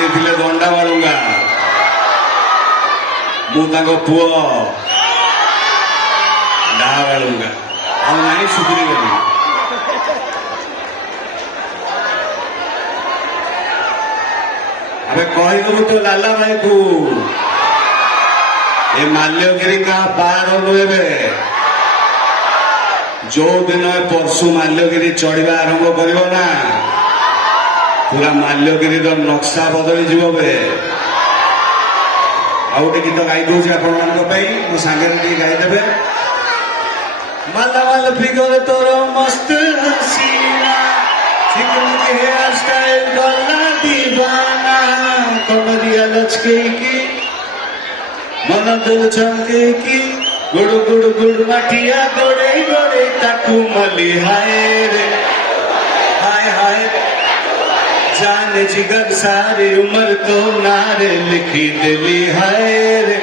ସିଏ ଥିଲେ ଦଣ୍ଡା ବାଳୁଙ୍ଗା, ମୁଁ ତାଙ୍କ ପୁଅ ଡାହା ବାଳୁଙ୍ଗା। ଆଉ ନାହିଁ ସୁଧୁରି ଗଲି। अबे कहदेबू तो लाला भाई को ये माल्यगिरी का पार नुहे जो दिन परशु माल्यगिरी चढ़ा आरंभ कर पूरा माल्यगिरी नक्शा बदली जीव बे आ गए गीत गाई दूसरी आप सांगे गाईदे माला माल फिगर तोर मस्त हसीना चिकमुकी हेयर स्टाइल गला दीवाना कमरिया लचके की मन दिल चमके की गुड़ गुड़ गुड़ मटिया गोड़े गोड़े ताकू मली हाय रे हाय हाय जान जिगर सारी उम्र तो नारे लिखी दिली हाय रे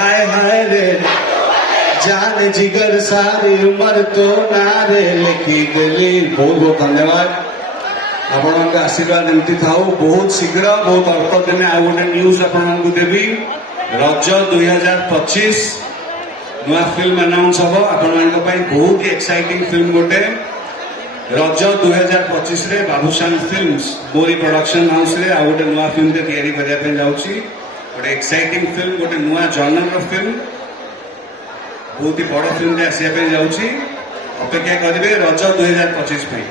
हाय हाय रे जान जिगर सारी उम्र तो नारे लिखी दिली। बहुत बहुत धन्यवाद आपण आशीर्वाद एमती था बहुत शीघ्र बहुत अल्प दिन आ गए न्यूज आपको देवी रज 2025 नुआ फिल्म अनाउंस हम आपण बहुत ही एक्साइटिंग फिल्म गोटे रज 2025 रे बाबूशान फिल्म्स बोरी प्रोडक्शन हाउस रे आ गोटे नुआ फिल्म तैयारी करने जाऊँगी गोटे एक्साइटिंग फिल्म गोटे नुआ जर्नर फिल्म बहुत ही बड़ फिल्म आसापी जाऊँगी अपेक्षा करेंगे रज 2025 पे।